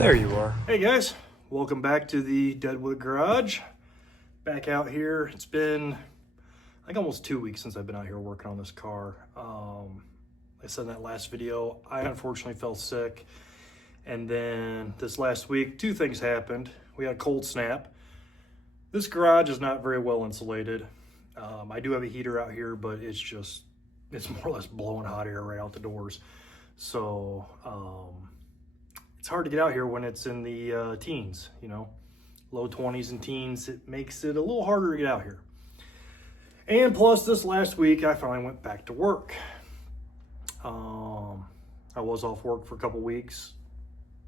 There you are. Hey guys, welcome back to the Deadwood garage. Back out here. It's been like almost 2 weeks since I've been out here working on this car. I said in that last video, I unfortunately fell sick. And then this last week, two things happened. We had a cold snap. This garage is not very well insulated. I do have a heater out here, but it's more or less blowing hot air right out the doors. So, it's hard to get out here when it's in the teens, you know, low 20s and teens. It makes it a little harder to get out here. And plus this last week, I finally went back to work. I was off work for a couple weeks.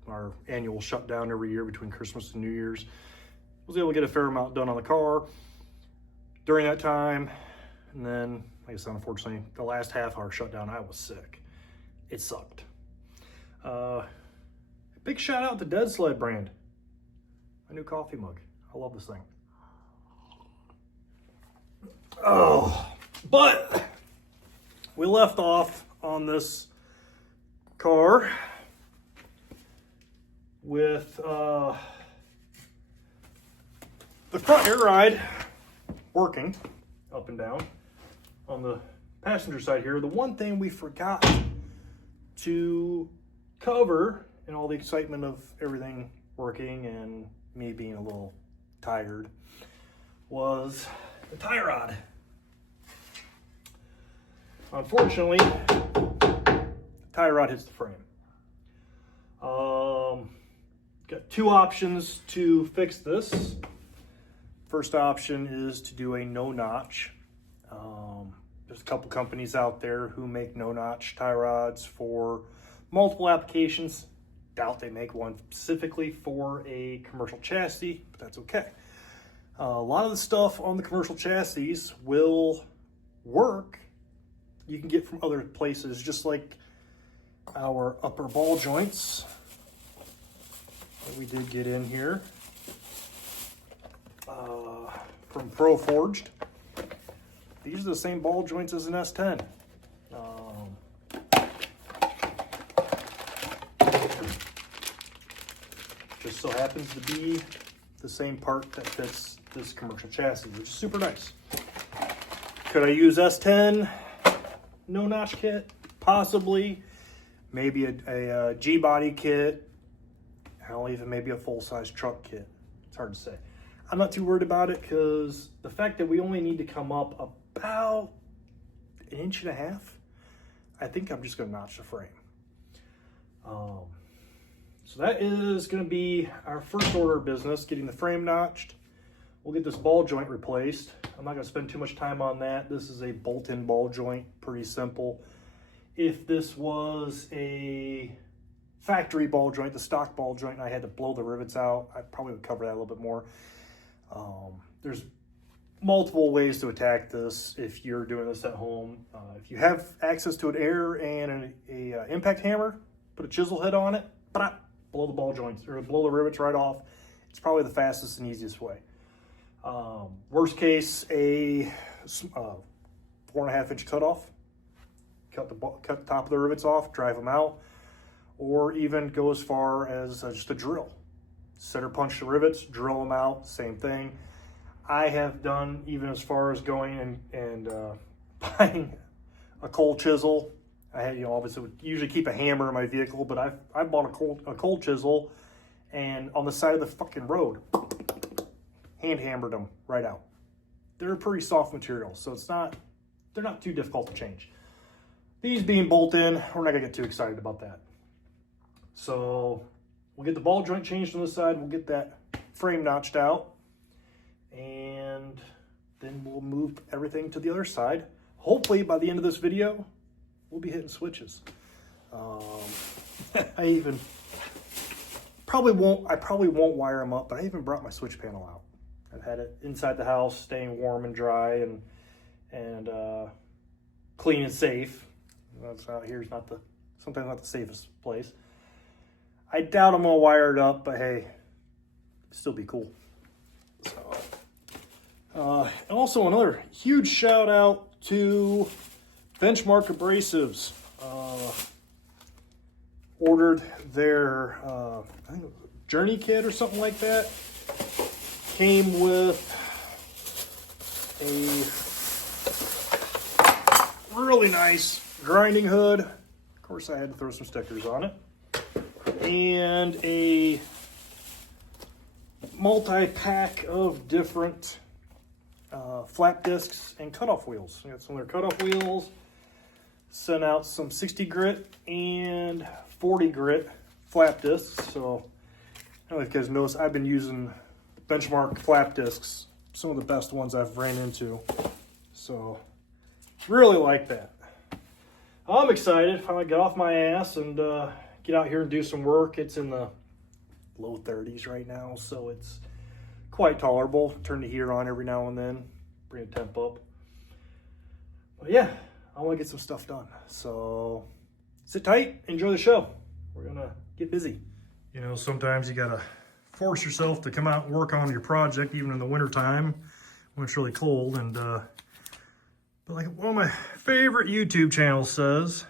Our annual shutdown every year between Christmas and New Year's. Was able to get a fair amount done on the car during that time. And then, like I said, unfortunately, the last half hour shutdown, I was sick. It sucked. Big shout out to Dead Sled brand. My new coffee mug. I love this thing. Oh, but we left off on this car with the front air ride working up and down. On the passenger side here, the one thing we forgot to cover in all the excitement of everything working and me being a little tired was the tie rod. Unfortunately, the tie rod hits the frame. Got two options to fix this. First option is to do a no notch. There's a couple companies out there who make no notch tie rods for multiple applications. Doubt they make one specifically for a commercial chassis, but that's okay. A lot of the stuff on the commercial chassis will work. You can get from other places, just like our upper ball joints that we did get in here from Pro Forged. These are the same ball joints as an S10. Just so happens to be the same part that fits this commercial chassis, which is super nice. Could I use S10 no notch kit? Possibly. Maybe a G-body kit. Hell, even maybe a full-size truck kit. It's hard to say. I'm not too worried about it because the fact that we only need to come up about 1.5 inches, I think I'm just going to notch the frame. So that is going to be our first order of business, getting the frame notched. We'll get this ball joint replaced. I'm not going to spend too much time on that. This is a bolt-in ball joint, pretty simple. If this was a factory ball joint, the stock ball joint, and I had to blow the rivets out, I probably would cover that a little bit more. There's multiple ways to attack this if you're doing this at home. If you have access to an air and a impact hammer, put a chisel head on it, blow the ball joints or blow the rivets right off. It's probably the fastest and easiest way. Worst case, a 4.5 inch cutoff. Cut the top of the rivets off, drive them out, or even go as far as just a drill. Center punch the rivets, drill them out, same thing. I have done even as far as going and buying a cold chisel. I had, obviously would usually keep a hammer in my vehicle, but I bought a cold chisel, and on the side of the fucking road, hand hammered them right out. They're a pretty soft material, so they're not too difficult to change. These being bolt-in, we're not gonna get too excited about that. So we'll get the ball joint changed on this side. We'll get that frame notched out, and then we'll move everything to the other side. Hopefully by the end of this video, we'll be hitting switches. I probably won't wire them up, but I even brought my switch panel out. I've had it inside the house, staying warm and dry and clean and safe. That's out here's sometimes not the safest place. I doubt I'm gonna wire it up, but hey, still be cool. So, and also another huge shout out to Benchmark Abrasives. ordered their I think it was a Journey kit or something like that. Came with a really nice grinding hood. Of course, I had to throw some stickers on it. And a multi-pack of different flap discs and cutoff wheels. I got some of their cutoff wheels. Sent out some 60 grit and 40 grit flap discs. So, I don't know if you guys notice, I've been using Benchmark flap discs. Some of the best ones I've ran into. So, really like that. I'm excited. Finally get off my ass and get out here and do some work. It's in the low 30s right now, so it's quite tolerable. Turn the heater on every now and then, bring the temp up. But yeah, I want to get some stuff done. So sit tight, enjoy the show. We're gonna get busy. You know, sometimes you gotta force yourself to come out and work on your project, even in the wintertime when it's really cold. And but like one of my favorite YouTube channels says,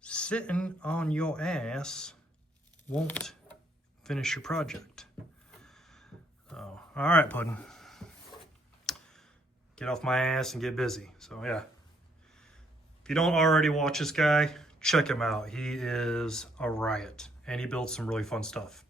sitting on your ass won't finish your project. So, all right, Puddin'. Get off my ass and get busy. So yeah. If you don't already watch this guy, check him out. He is a riot, and he builds some really fun stuff.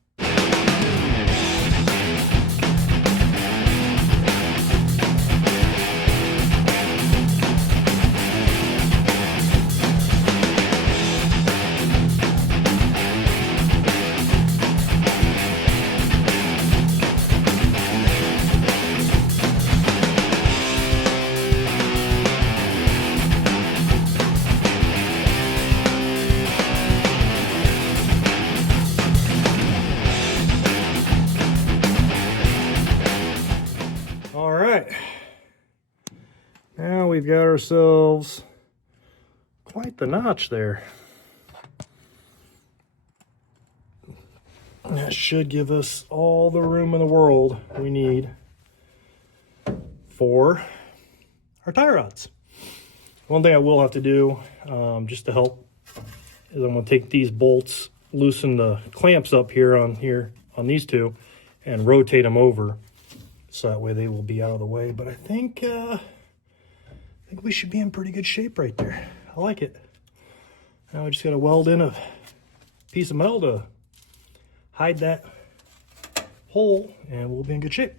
Now we've got ourselves quite the notch there. That should give us all the room in the world we need for our tie rods. One thing I will have to do, just to help, is I'm going to take these bolts, loosen the clamps up here on these two, and rotate them over so that way they will be out of the way. But I think we should be in pretty good shape right there. I like it. Now we just got to weld in a piece of metal to hide that hole, and we'll be in good shape.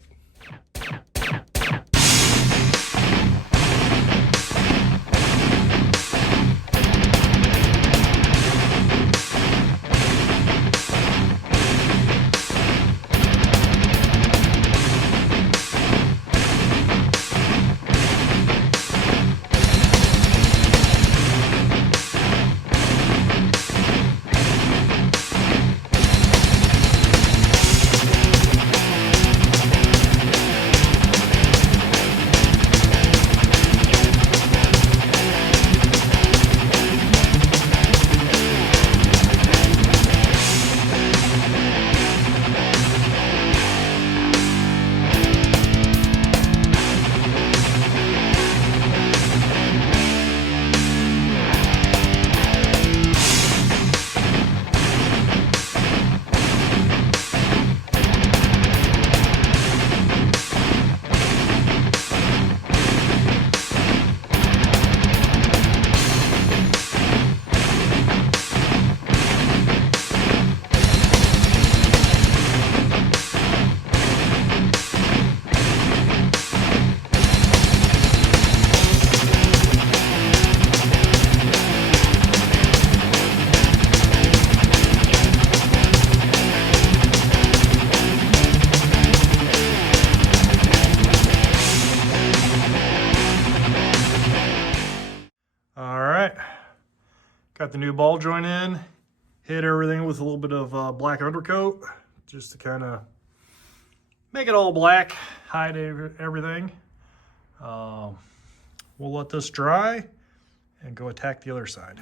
Got the new ball joint in, hit everything with a little bit of black undercoat just to kind of make it all black, hide everything. We'll let this dry and go attack the other side.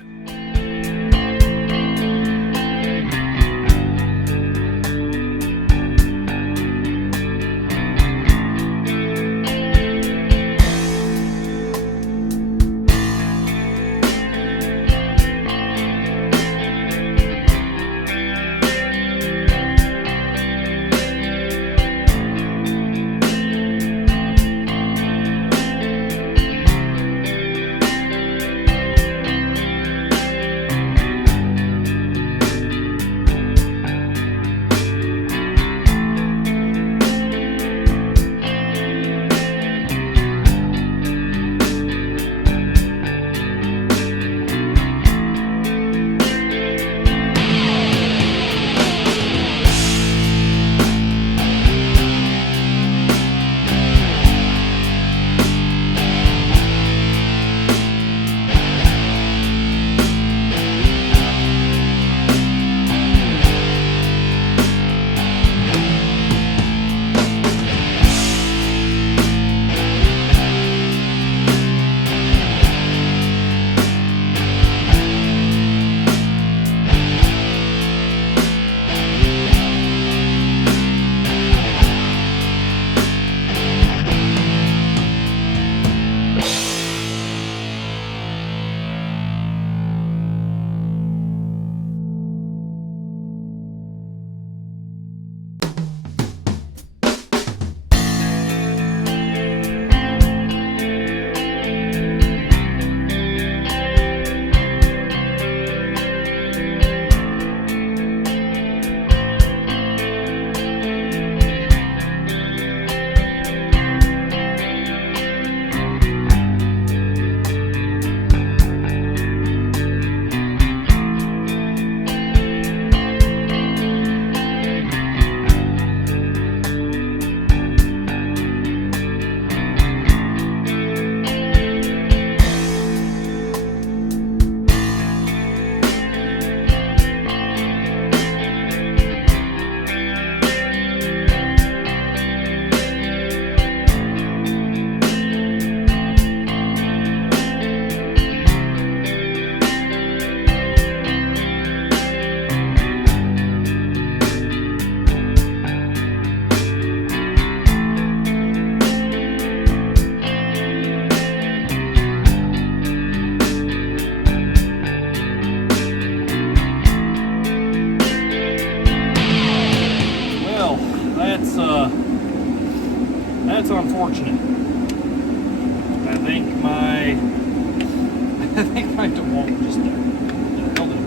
I think my DeWalt just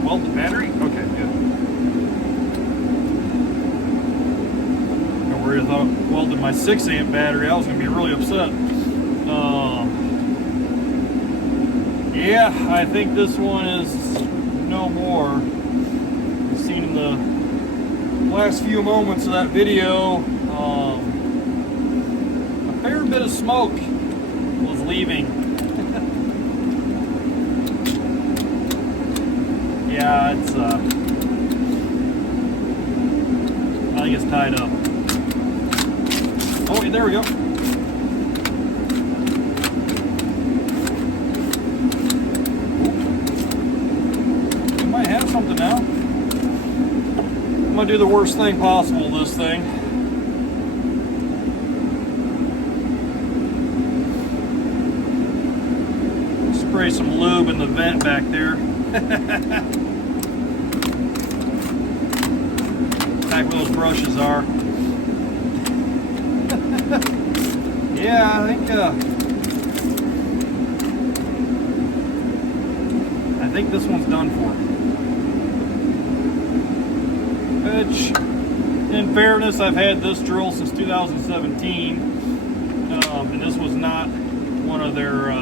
weld the battery? Okay, good. I worried I thought it welded my 6 amp battery. I was going to be really upset. Yeah, I think this one is no more. You've seen in the last few moments of that video, a fair bit of smoke was leaving. Yeah, it's I think it's tied up. Oh, there we go. We might have something now. I'm gonna do the worst thing possible with this thing. Spray some lube in the vent back there. Back where those brushes are. Yeah, I think this one's done for. Which, in fairness, I've had this drill since 2017, and this was not one of their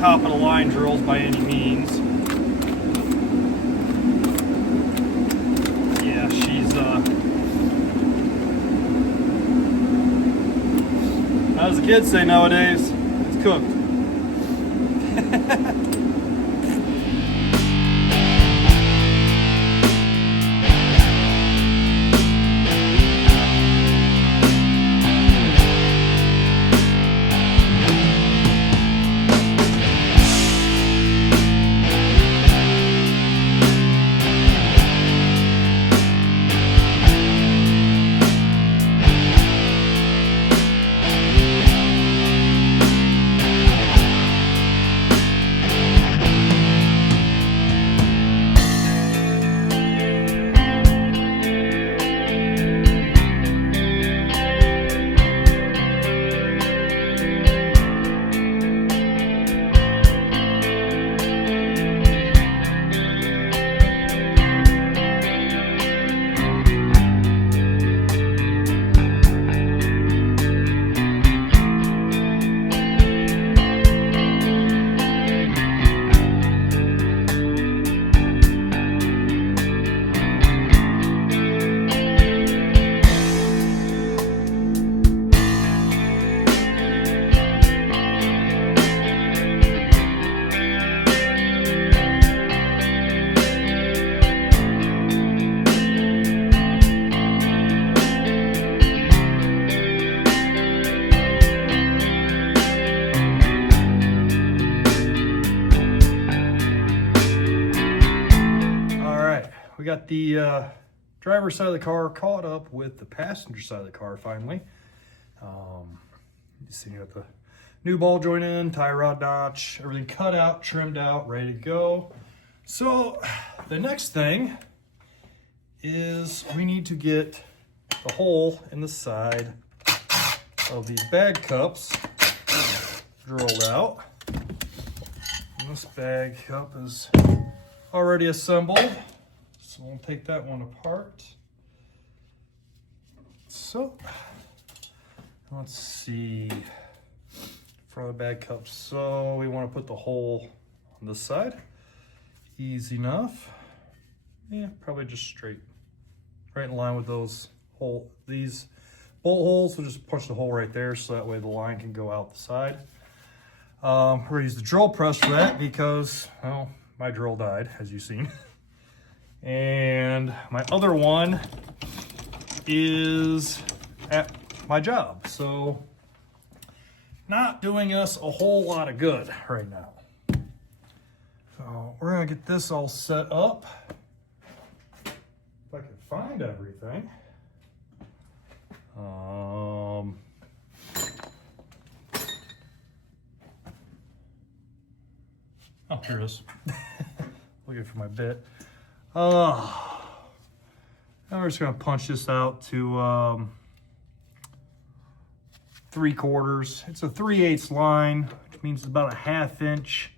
top of the line drills by any means. Yeah, she's as the kids say nowadays, it's cooked. We got the driver's side of the car caught up with the passenger side of the car finally. You see, you got the new ball joint in, tie rod notch, everything cut out, trimmed out, ready to go. So the next thing is we need to get the hole in the side of these bag cups drilled out. And this bag cup is already assembled. So we'll take that one apart. So, let's see, front of the bag cup. So we want to put the hole on this side. Easy enough. Yeah, probably just straight, right in line with those these bolt holes. We'll just punch the hole right there so that way the line can go out the side. We're gonna use the drill press for that because, well, my drill died, as you've seen. And my other one is at my job, so not doing us a whole lot of good right now. So we're gonna get this all set up. If I can find everything. Oh, here it is. Looking for my bit. Now we're just gonna punch this out to 3/4. It's a 3/8 line. means it's about a 1/2 inch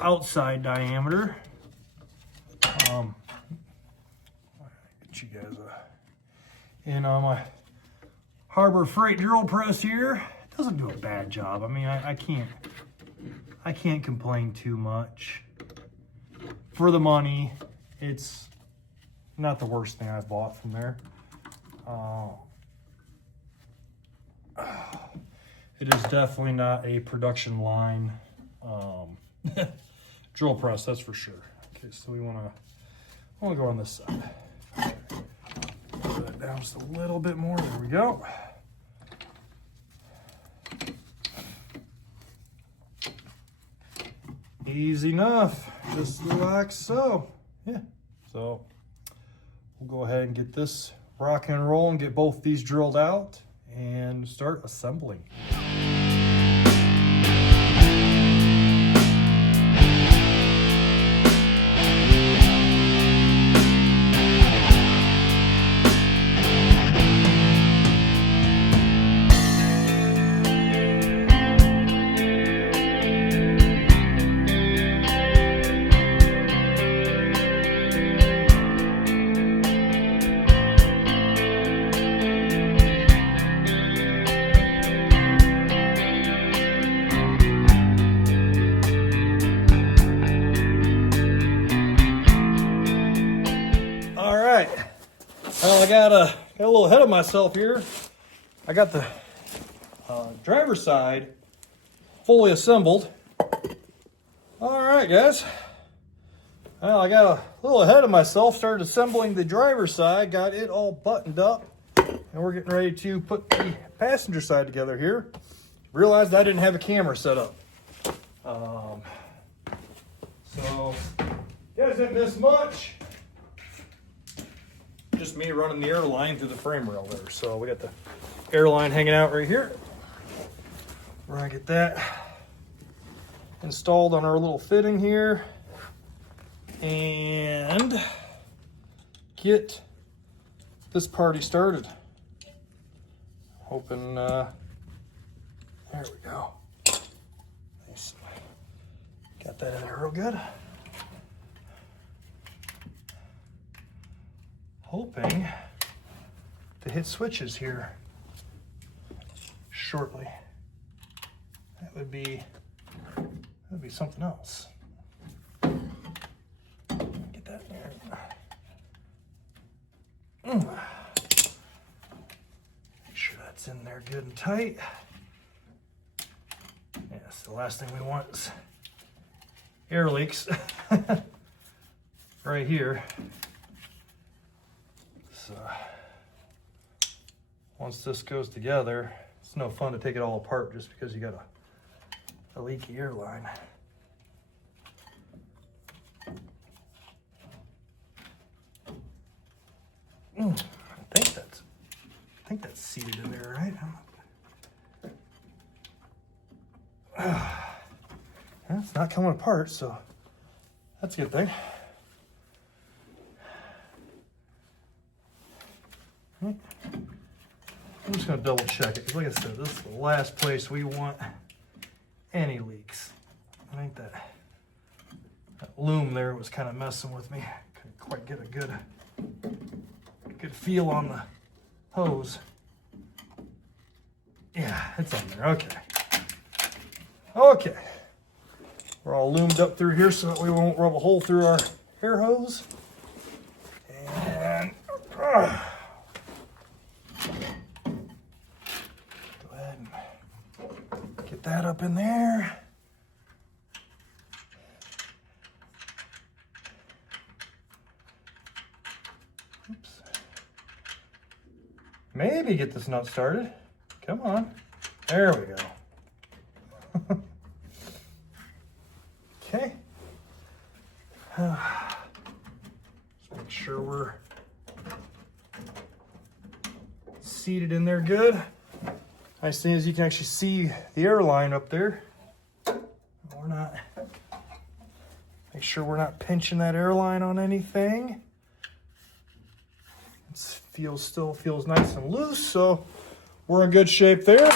outside diameter. Get you guys in on my Harbor Freight drill press here. It doesn't do a bad job. I mean, I can't complain too much. For the money, it's not the worst thing I've bought from there. It is definitely not a production line drill press, that's for sure. Okay, so we want to go on this side. Put that down just a little bit more. There we go. Easy enough, just like so. Yeah, so we'll go ahead and get this rock and roll and get both these drilled out and start assembling. Well, I got a little ahead of myself here. I got the driver's side fully assembled. All right, guys. Well, I got a little ahead of myself. Started assembling the driver's side. Got it all buttoned up. And we're getting ready to put the passenger side together here. Realized I didn't have a camera set up. So, you guys didn't miss much. Just me running the airline through the frame rail there. So we got the airline hanging out right here. We're gonna get that installed on our little fitting here and get this party started. Hoping, there we go. Nice. Got that in there real good. Hoping to hit switches here shortly. That would be something else. Get that in there. Make sure that's in there good and tight. Yes, the last thing we want is air leaks right here. So once this goes together, it's no fun to take it all apart just because you got a leaky airline. I think that's seated in there, right? It's not coming apart, so that's a good thing. I'm just going to double check it because, like I said, this is the last place we want any leaks. I think that loom there was kind of messing with me. Couldn't quite get a good feel on the hose. Yeah, it's on there. Okay. Okay. We're all loomed up through here so that we won't rub a hole through our air hose. And that up in there. Oops. Maybe get this nut started. Come on. There we go. Okay. Just make sure we're seated in there good. Nice thing is you can actually see the airline up there. We're not, make sure we're not pinching that airline on anything. It still feels nice and loose, so we're in good shape there.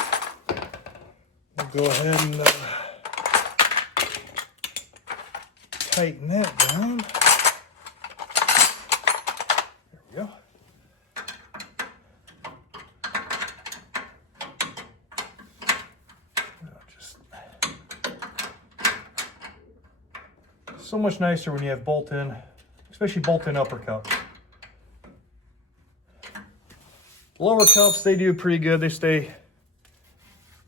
We'll go ahead and tighten that down. There we go. So much nicer when you have bolt-in, especially bolt-in upper cups. Lower cups, they do pretty good. They stay,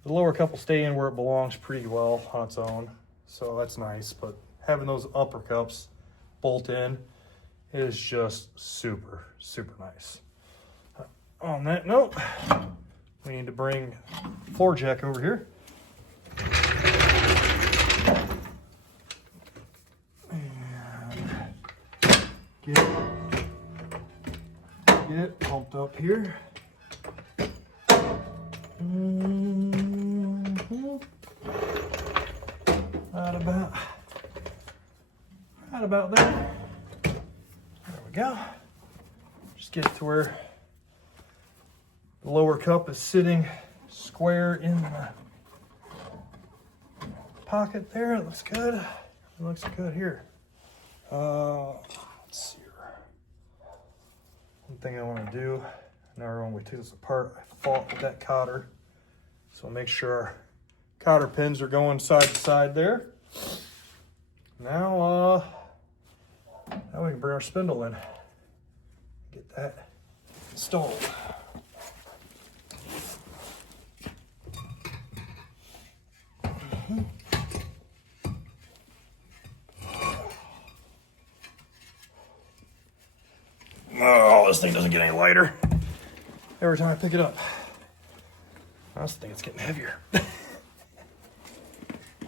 the lower cup will stay in where it belongs pretty well on its own. So that's nice, but having those upper cups bolt in is just super, super nice. On that note, we need to bring floor jack over here. Get it pumped up here. Right about there. There we go. Just get it to where the lower cup is sitting square in the pocket there. It looks good. It looks good here. Let's see here. One thing I want to do, now when we take this apart, I fought with that cotter. So we'll make sure our cotter pins are going side to side there. Now we can bring our spindle in. Get that installed. Oh, this thing doesn't get any lighter every time I pick it up. I just think it's getting heavier.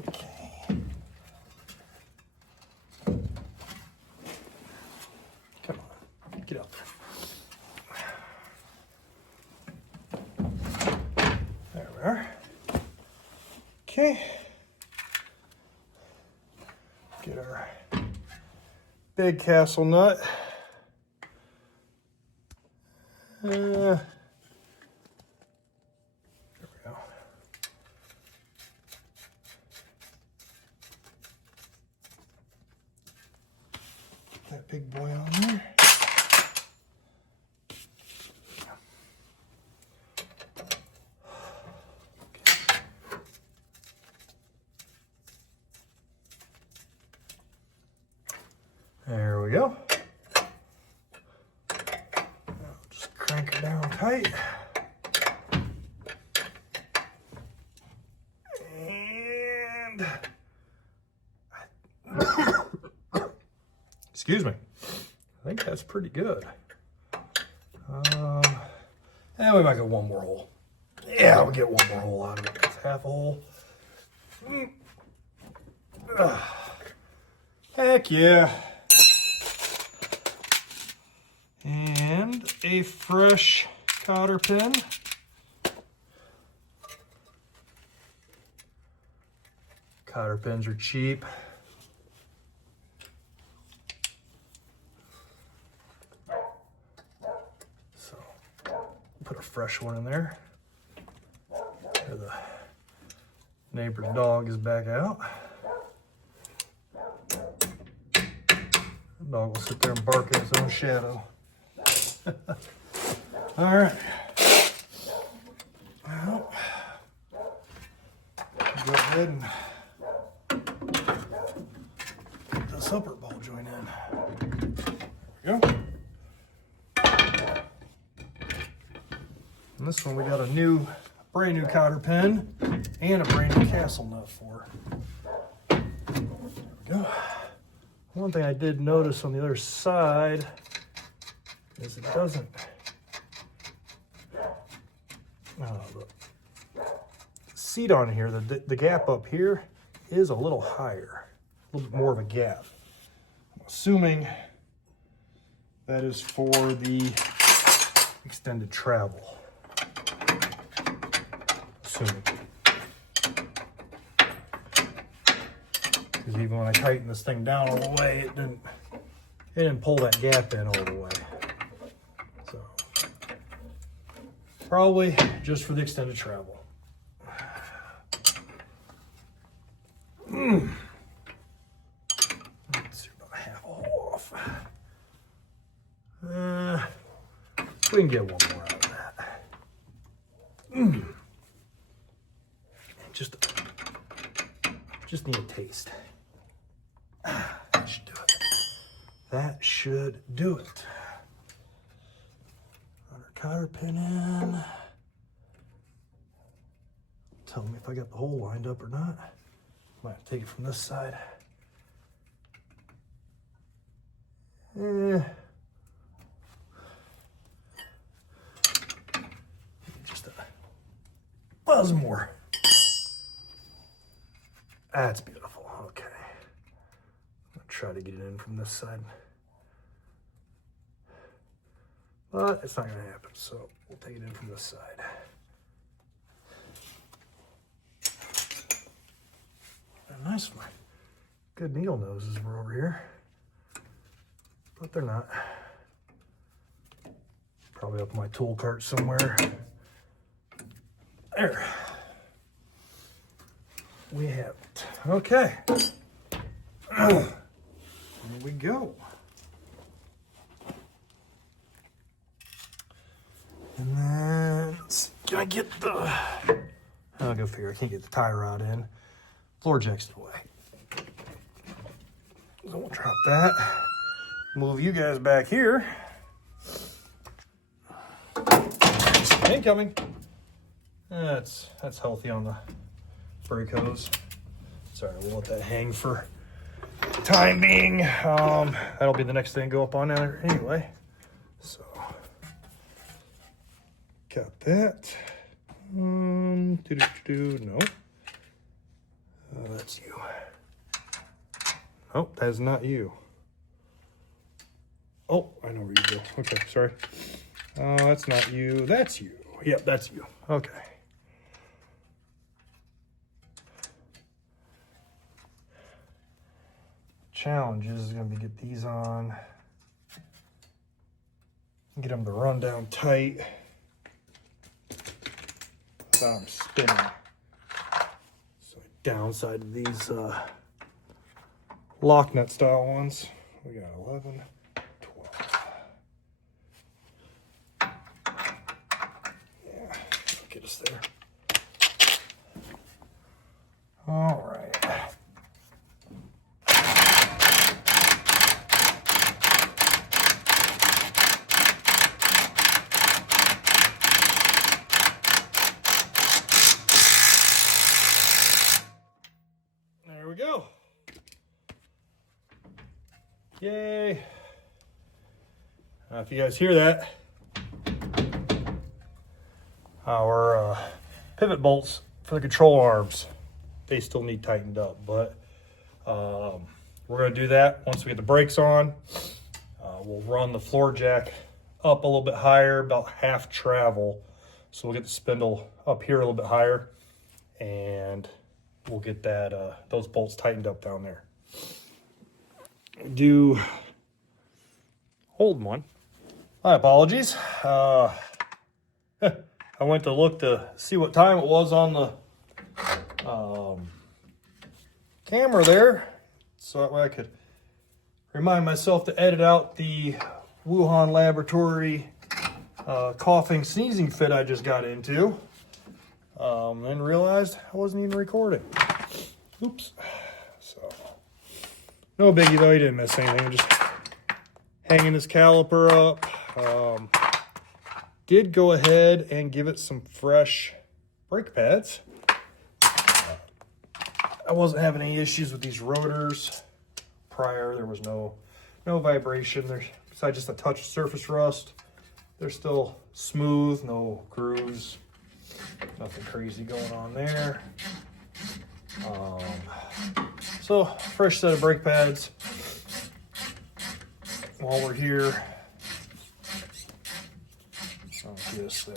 Okay. Come on, get up. There we are. Okay. Get our big castle nut. There we go. Put that big boy on there. There we go. Crank it down tight. And excuse me. I think that's pretty good. And we might get one more hole. Yeah, we'll get one more hole out of it. It's half a hole. Heck yeah. And a fresh cotter pin. Cotter pins are cheap. So put a fresh one in there. There, the neighbor's dog is back out. The dog will sit there and bark at his own shadow. All right. Well, go ahead and put this upper ball joint in. There we go. And this one we got a brand new cotter pin and a brand new castle nut for. There we go. One thing I did notice on the other side is it doesn't, the seat on here, the gap up here is a little higher, a little bit more of a gap. I'm assuming that is for the extended travel. Assuming. Because even when I tighten this thing down all the way, it didn't pull that gap in all the way. So probably just for the extended travel. Let's We can get one more out of that. Just need a taste. That should do it. That should do it. Run our cotter pin in. Tell me if I got the hole lined up or not. Might have to take it from this side. Just a buzz more. That's beautiful. Okay. I'll try to get it in from this side. But it's not going to happen, so we'll take it in from this side. Nice one. Good needle noses were over here, but they're not. Probably up in my tool cart somewhere. There. We have it. Okay. Here we go. And then can I get the? I'll go figure. I can't get the tie rod in. Floor jack's away. So we'll drop that. Move you guys back here. Incoming. That's healthy on the brake hose. Sorry, we'll let that hang for the time being. That'll be the next thing to go up on there anyway. So got that. No. That's you. Oh, that is not you. Oh, I know where you go. Okay, sorry. That's not you. That's you. Yep, that's you. Okay. Challenge is going to be get these on. Get them to run down tight without them spinning. Downside of these lock nut style ones, we got 11, 12. Yeah, that'll get us there. All right. We go. Yay. If you guys hear that, our pivot bolts for the control arms, they still need tightened up, but we're going to do that once we get the brakes on. We'll run the floor jack up a little bit higher, about half travel, so we'll get the spindle up here a little bit higher, and we'll get that those bolts tightened up down there. Do hold one. My apologies. I went to look to see what time it was on the camera there, so that way I could remind myself to edit out the Wuhan laboratory coughing, sneezing fit I just got into. Then realized I wasn't even recording. Oops. So, no biggie though, he didn't miss anything. Just hanging his caliper up. Did go ahead and give it some fresh brake pads. I wasn't having any issues with these rotors prior. There was no vibration. There's besides just a touch of surface rust. They're still smooth, no grooves. Nothing crazy going on there. So fresh set of brake pads. While we're here, I'll get us there.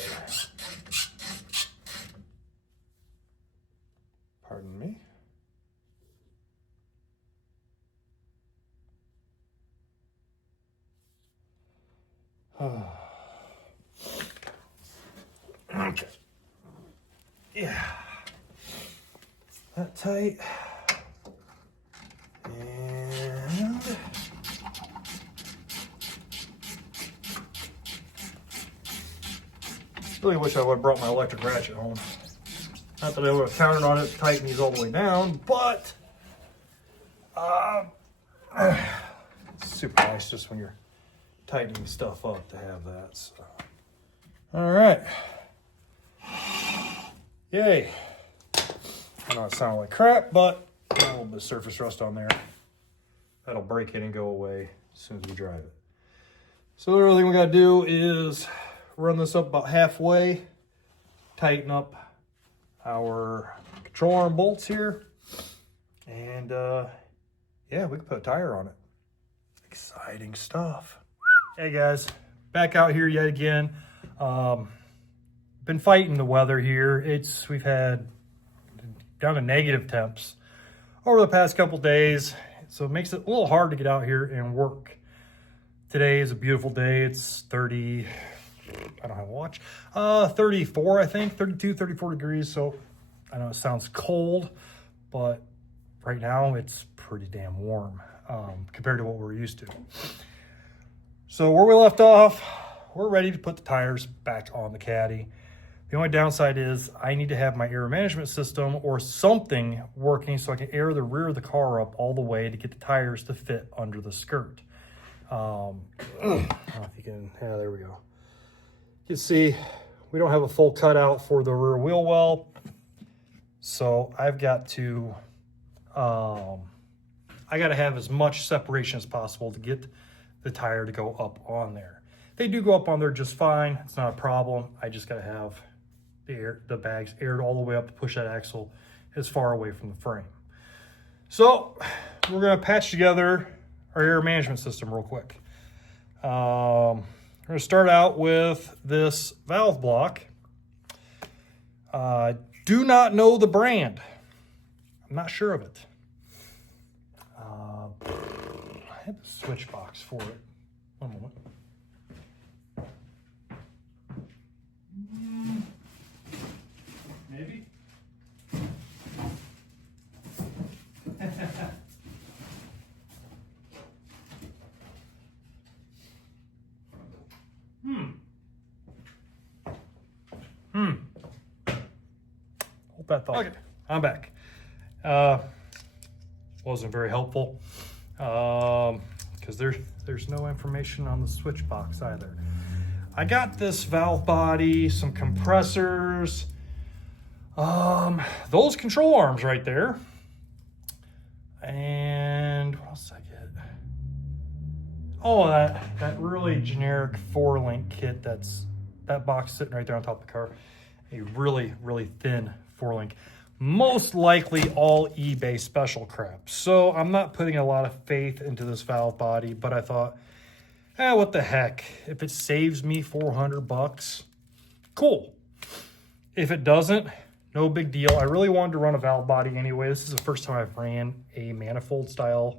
Pardon me. Okay. Yeah. That tight. And Really wish I would have brought my electric ratchet home. Not that I would have counted on it to tighten these all the way down, but it's super nice just when you're tightening stuff up to have that. So. All right. Yay. I know it sounded like crap, but a little bit of surface rust on there. That'll break it and go away as soon as we drive it. So the only thing we got to do is run this up about halfway, tighten up our control arm bolts here, and yeah, we can put a tire on it. Exciting stuff. Hey guys, back out here yet again. Been fighting the weather here. We've had down to negative temps over the past couple days, so it makes it a little hard to get out here and work. Today is a beautiful day. It's 30, I don't have a watch, 34, I think, 32, 34 degrees. So I know it sounds cold, but right now it's pretty damn warm compared to what we're used to. So where we left off, we're ready to put the tires back on the Caddy. The only downside is I need to have my air management system or something working so I can air the rear of the car up all the way to get the tires to fit under the skirt. I don't know if you can, yeah, there we go. You can see we don't have a full cutout for the rear wheel well. So I've got to, I got to have as much separation as possible to get the tire to go up on there. They do go up on there just fine. It's not a problem. I just got to have the bags aired all the way up to push that axle as far away from the frame. So we're going to patch together our air management system real quick. We're going to start out with this valve block. Do not know the brand. I'm not sure of it. I have a switch box for it. One moment. Maybe. Hold that thought. Okay, I'm back. Wasn't very helpful because there's no information on the switch box either. I got this valve body, some compressors, those control arms right there, and what else did I get? Oh, that really generic 4-link kit. That box sitting right there on top of the car. A really, really thin 4-link. Most likely all eBay special crap. So I'm not putting a lot of faith into this valve body, but I thought, what the heck? If it saves me $400, cool. If it doesn't, no big deal. I really wanted to run a valve body anyway. This is the first time I've ran a manifold style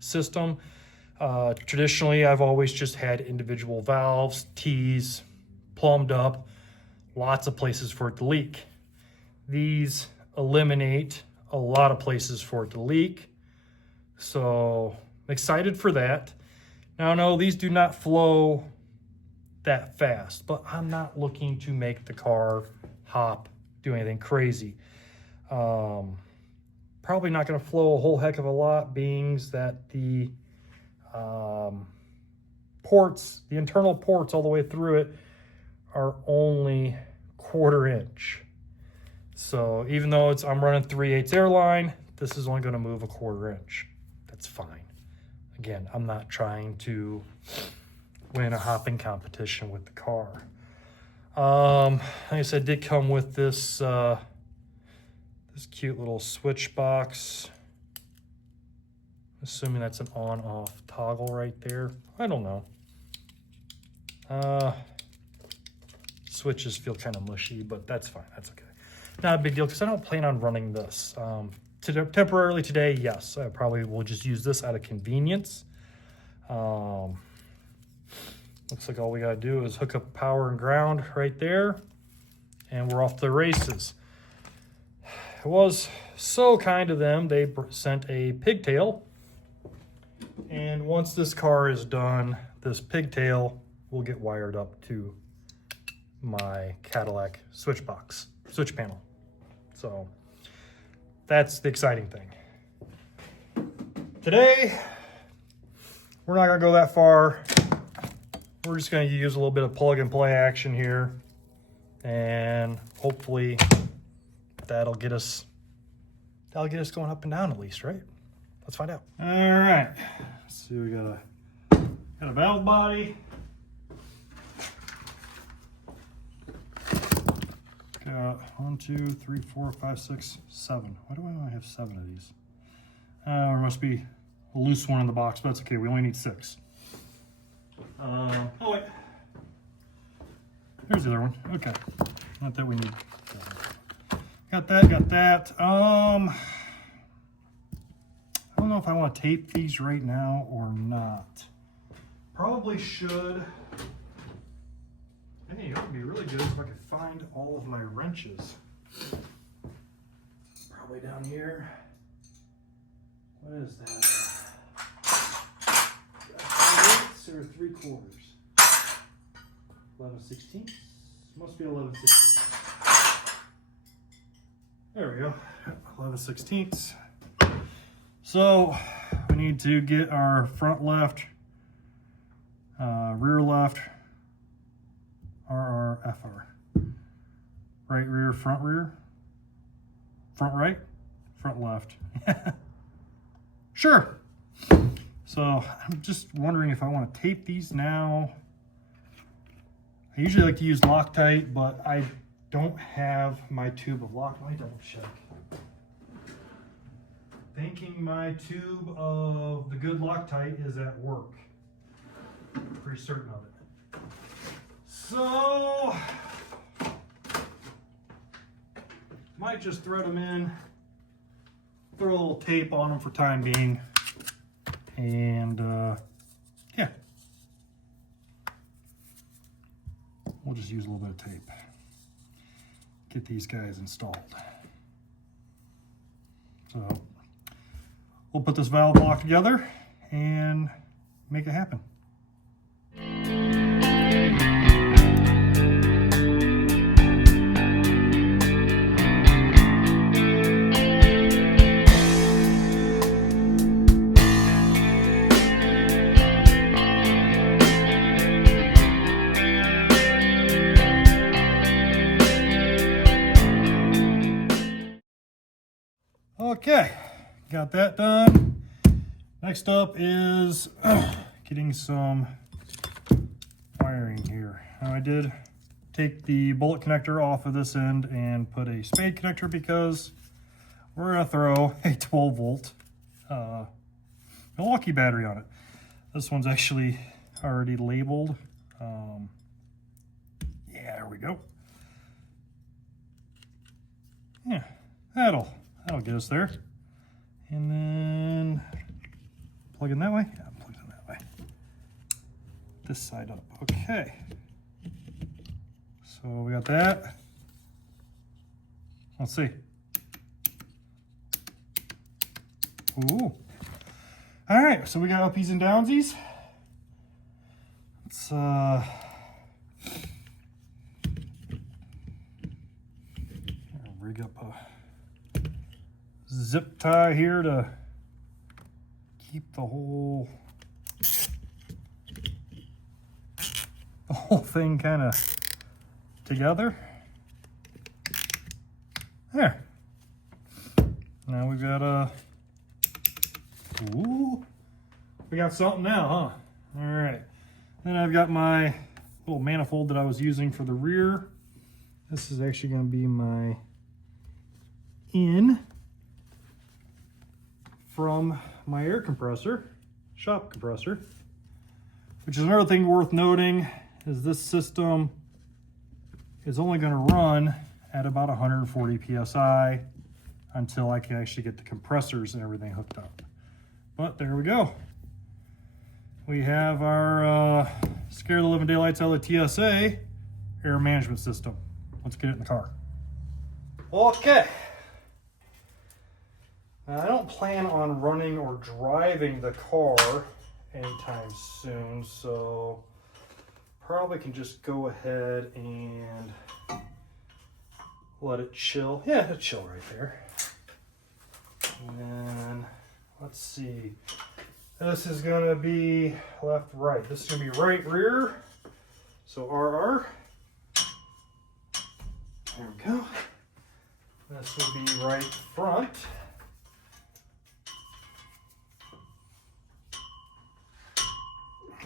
system. Traditionally, I've always just had individual valves, T's, plumbed up, lots of places for it to leak. These eliminate a lot of places for it to leak. So I'm excited for that. Now, no, these do not flow that fast, but I'm not looking to make the car hop, do anything crazy. Probably not going to flow a whole heck of a lot, being that the ports, the internal ports all the way through it are only 1/4 inch. So even though I'm running 3/8 airline, this is only going to move a 1/4 inch. That's fine. Again, I'm not trying to win a hopping competition with the car. Like I said, it did come with this this cute little switch box. Assuming that's an on-off toggle right there. I don't know. Switches feel kind of mushy, but that's fine. That's okay. Not a big deal because I don't plan on running this. Temporarily today, yes. I probably will just use this out of convenience. Looks like all we got to do is hook up power and ground right there, and we're off to the races. It was so kind of them. They sent a pigtail, and once this car is done, this pigtail will get wired up to my Cadillac switch panel. So that's the exciting thing. Today, we're not gonna go that far. We're just gonna use a little bit of plug and play action here, and hopefully that'll get us going up and down at least, right? Let's find out. All right, let's see, we got a valve body. Got 1, 2, 3, 4, 5, 6, 7. Why do I only have 7 of these? There must be a loose one in the box, but that's okay. We only need 6. Oh wait, there's the other one. Okay, not that we need. Got that. I don't know if I want to tape these right now or not. Probably should. Hey, it would be really good if I could find all of my wrenches. Probably down here. What is that? 8/8 or 3/4? 11/16. Must be 11/16. There we go. 11/16. So we need to get our front left, rear left, RRFR. Right rear, front right, front left. Sure. So I'm just wondering if I want to tape these now. I usually like to use Loctite, but I don't have my tube of Loctite. Let me double check. Thinking my tube of the good Loctite is at work. Pretty certain of it. So, might just thread them in, throw a little tape on them for time being, and yeah, we'll just use a little bit of tape. Get these guys installed. So, we'll put this valve block together and make it happen. Okay, got that done. Next up is getting some wiring here. Now I did take the bullet connector off of this end and put a spade connector because we're gonna throw a 12 volt Milwaukee battery on it. This one's actually already labeled. Yeah, there we go. Yeah, that'll get us there. And then plug in that way. Yeah, plug in that way. This side up. Okay. So we got that. Let's see. Ooh. All right, so we got uppies and downsies. Let's rig up a zip tie here to keep the whole thing kind of together. There. Now we've got ooh, we got something now, huh? All right. Then I've got my little manifold that I was using for the rear. This is actually going to be my in from my air compressor, shop compressor, which is another thing worth noting is this system is only going to run at about 140 PSI until I can actually get the compressors and everything hooked up. But there we go. We have our Scare the Living Daylights out of the TSA air management system. Let's get it in the car. Okay. Now, I don't plan on running or driving the car anytime soon, so probably can just go ahead and let it chill. Yeah, it'll chill right there. And then, let's see. This is gonna be left, right. This is gonna be right rear. So RR. There we go. This will be right front.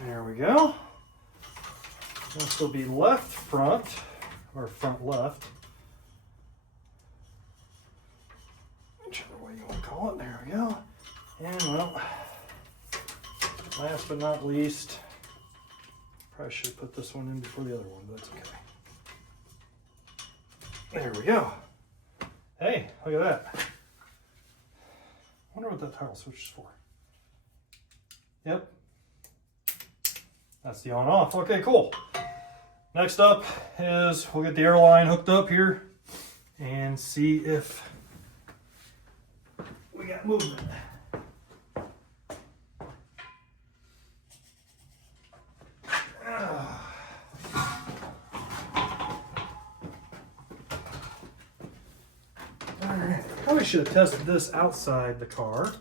There we go. This will be left front, or front left. Whichever way you want to call it. There we go. And well, last but not least, probably should have put this one in before the other one, but that's okay. There we go. Hey, look at that. I wonder what that toggle switch is for. Yep. That's the on off. Okay, cool. Next up is we'll get the airline hooked up here and see if we got movement. Alright, probably should have tested this outside the car.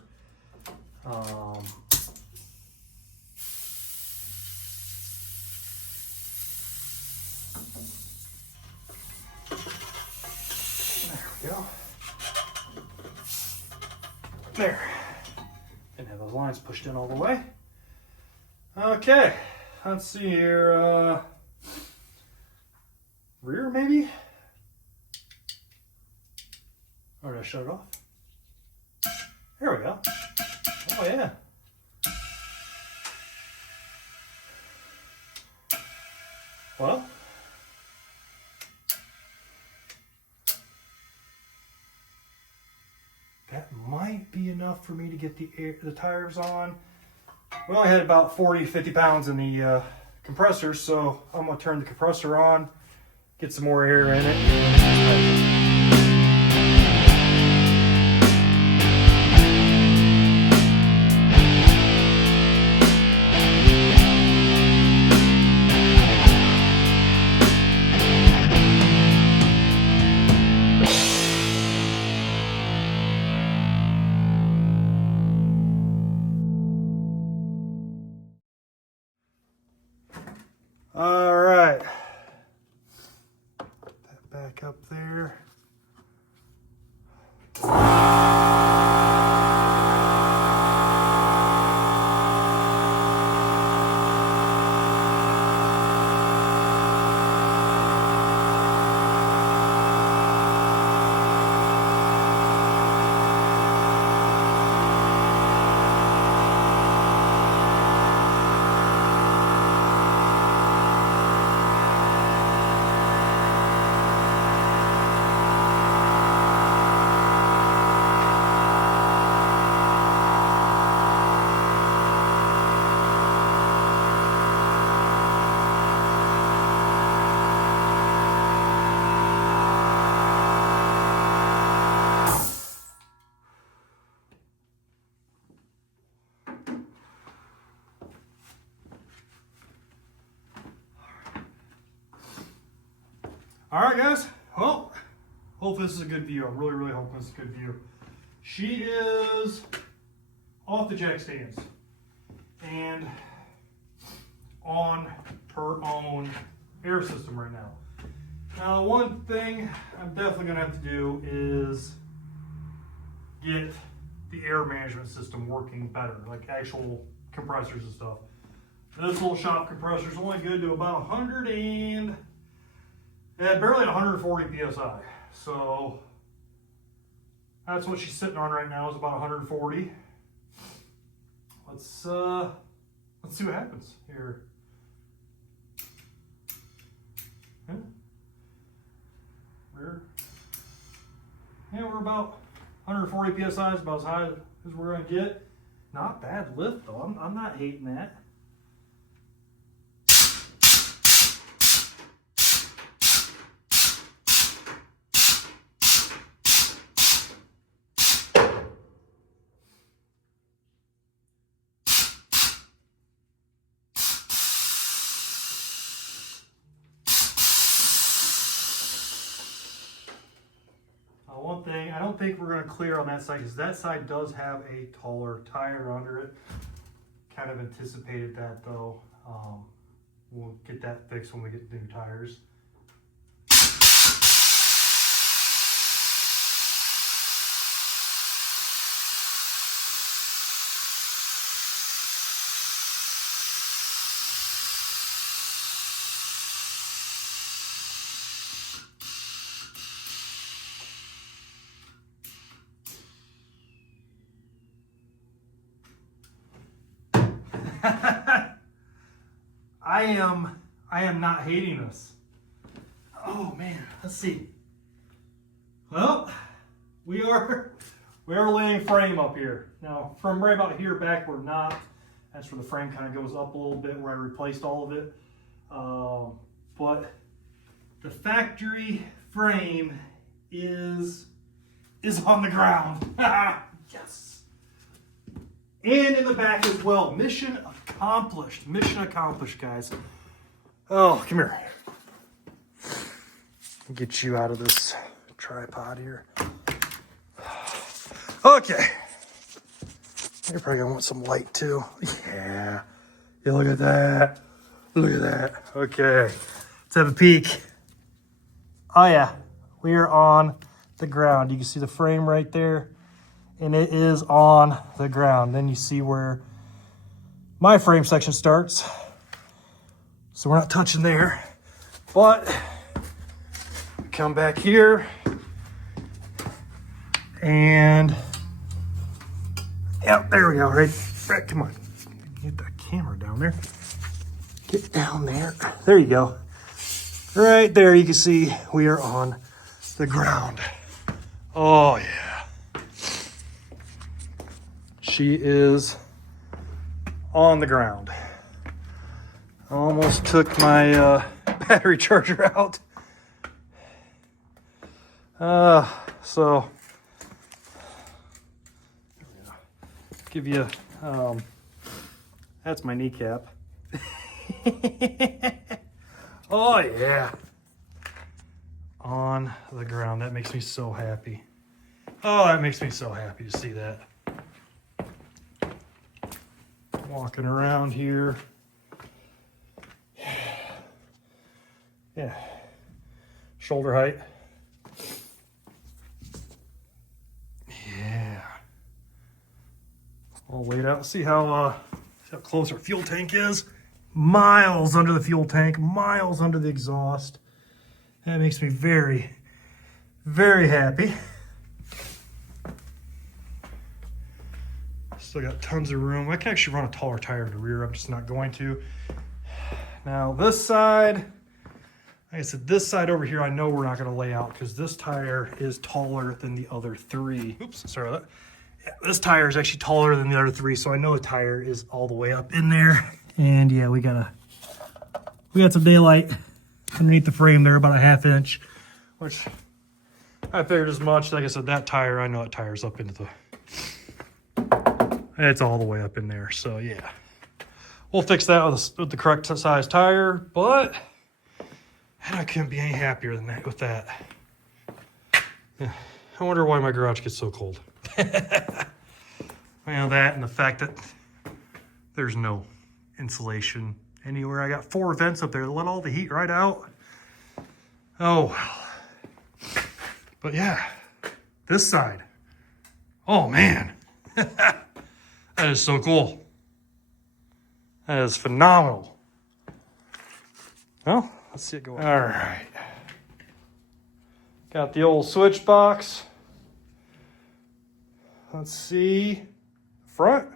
There. Didn't have those lines pushed in all the way. Okay, let's see here. Rear maybe? Or did I shut it off? There we go. Oh yeah. Well. That might be enough for me to get the tires on. We only had about 40, 50 pounds in the compressor, so I'm gonna turn the compressor on, get some more air in it. All right, put that back up there. All right, guys. Well, hopefully this is a good view. I'm really hoping this is a good view. She is off the jack stands and on her own air system right now. Now, one thing I'm definitely gonna have to do is get the air management system working better, like actual compressors and stuff. This little shop compressor is only good to about 100 and barely 140 psi. So that's what she's sitting on right now, is about 140. Let's see what happens here. Yeah. Rear. Yeah, we're about 140 psi is about as high as we're gonna get. Not bad lift though. I'm not hating that. I don't think we're going to clear on that side because that side does have a taller tire under it. Kind of anticipated that though. We'll get that fixed when we get new tires. I am not hating this. Oh man, let's see. Well, we are laying frame up here. Now from right about here back we're not. That's where the frame kind of goes up a little bit where I replaced all of it. But the factory frame is on the ground. Yes. And in the back as well. Mission accomplished. Mission accomplished, guys. Oh, come here. Get you out of this tripod here. Okay. You're probably gonna want some light too. Yeah. Yeah, look at that. Look at that. Okay. Let's have a peek. Oh yeah. We are on the ground. You can see the frame right there. And it is on the ground. Then you see where my frame section starts. So we're not touching there. But come back here and yep, there we go. Right, come on. Get that camera down there. Get down there. There you go. Right there you can see we are on the ground. Oh yeah. She is on the ground. I almost took my battery charger out. So give you that's my kneecap. Oh yeah. On the ground. That makes me so happy. Oh, that makes me so happy to see that. Walking around here. Yeah. Shoulder height. Yeah. All laid out. See how close our fuel tank is? Miles under the fuel tank, miles under the exhaust. That makes me very, very happy. Still got tons of room. I can actually run a taller tire in the rear. I'm just not going to. Now this side, like I said, this side over here, I know we're not going to lay out because this tire is taller than the other three. Oops, sorry about that. Yeah, this tire is actually taller than the other three, so I know the tire is all the way up in there. And yeah, we got some daylight underneath the frame there, about a 1/2 inch, which I figured as much. Like I said, that tire, I know that tire's up into the, it's all the way up in there. So yeah, we'll fix that with the correct size tire, but I couldn't be any happier than that with that. Yeah, I wonder why my garage gets so cold. Well, that and the fact that there's no insulation anywhere. I got 4 vents up there to let all the heat right out. Oh well. But yeah, this side. Oh man. That is so cool. That is phenomenal. Well, let's see it go. All right. Got the old switch box. Let's see. Front.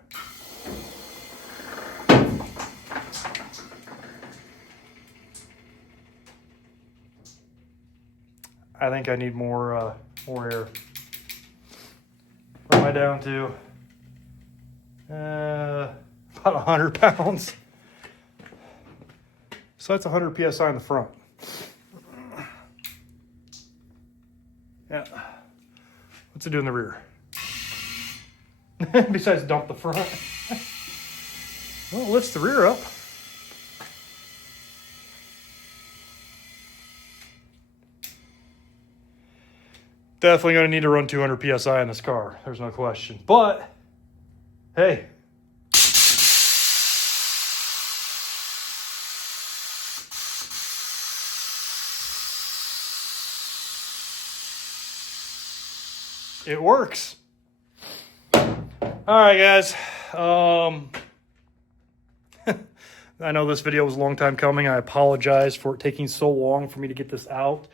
I think I need more air. What am I down to? About 100 pounds. So that's 100 PSI in the front. Yeah. What's it do in the rear? Besides dump the front. Well, it lifts the rear up. Definitely going to need to run 200 PSI in this car. There's no question. But, hey. It works. All right, guys. I know this video was a long time coming. I apologize for it taking so long for me to get this out.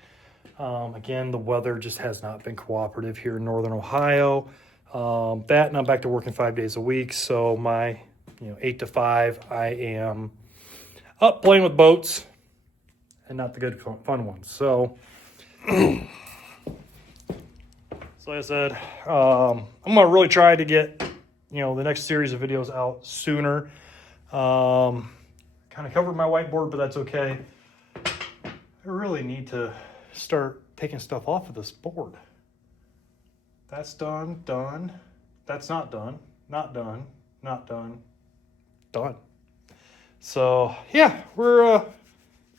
Again, the weather just has not been cooperative here in Northern Ohio. That, and I'm back to working 5 days a week. So my, 8 to 5, I am up playing with boats and not the good fun ones. So, like I said, I'm going to really try to get, the next series of videos out sooner. Kind of covered my whiteboard, but that's okay. I really need to start taking stuff off of this board. That's done. That's not done. Not done. Done. So, yeah, we're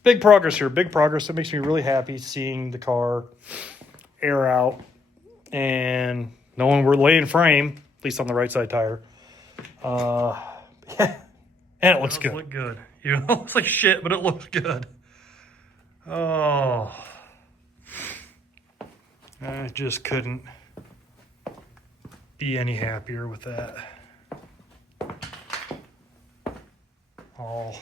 big progress here. Big progress. It makes me really happy seeing the car air out and knowing we're laying frame, at least on the right side tire. Yeah. And it looks good. Look good. It looks like shit, but it looks good. Oh. I just couldn't be any happier with that. All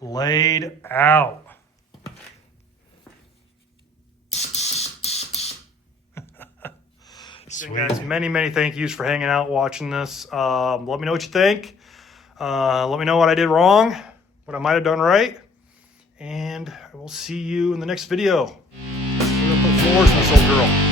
laid out. So guys, many thank yous for hanging out, watching this. Let me know what you think. Let me know what I did wrong, what I might have done right. And I will see you in the next video. We're going to put floors in this old girl.